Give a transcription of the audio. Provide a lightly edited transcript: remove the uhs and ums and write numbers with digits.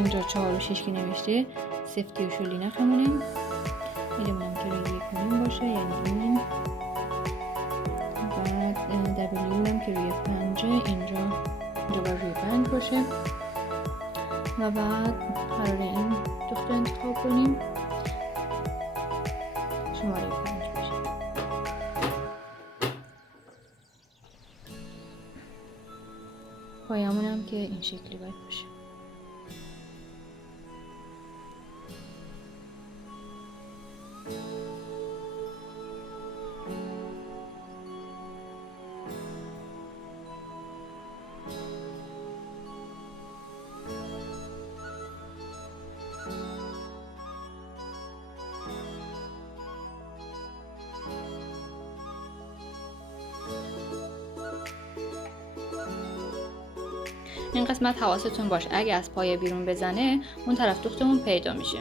اینجا 4 و 6 که نوشته سفتی و شلی نخمونیم. میدونم که روی 1.5 باشه یعنی این. بعد دبلیو هم که روی 5 اینجا باید روی 5 باشه و بعد قراره این دختر انتخاب کنیم شماره 5 باشه. پایمون هم که این شکلی باید باشه. این قسمت حواستون باشه اگه از پایه بیرون بزنه اون طرف دوختمون پیدا میشه.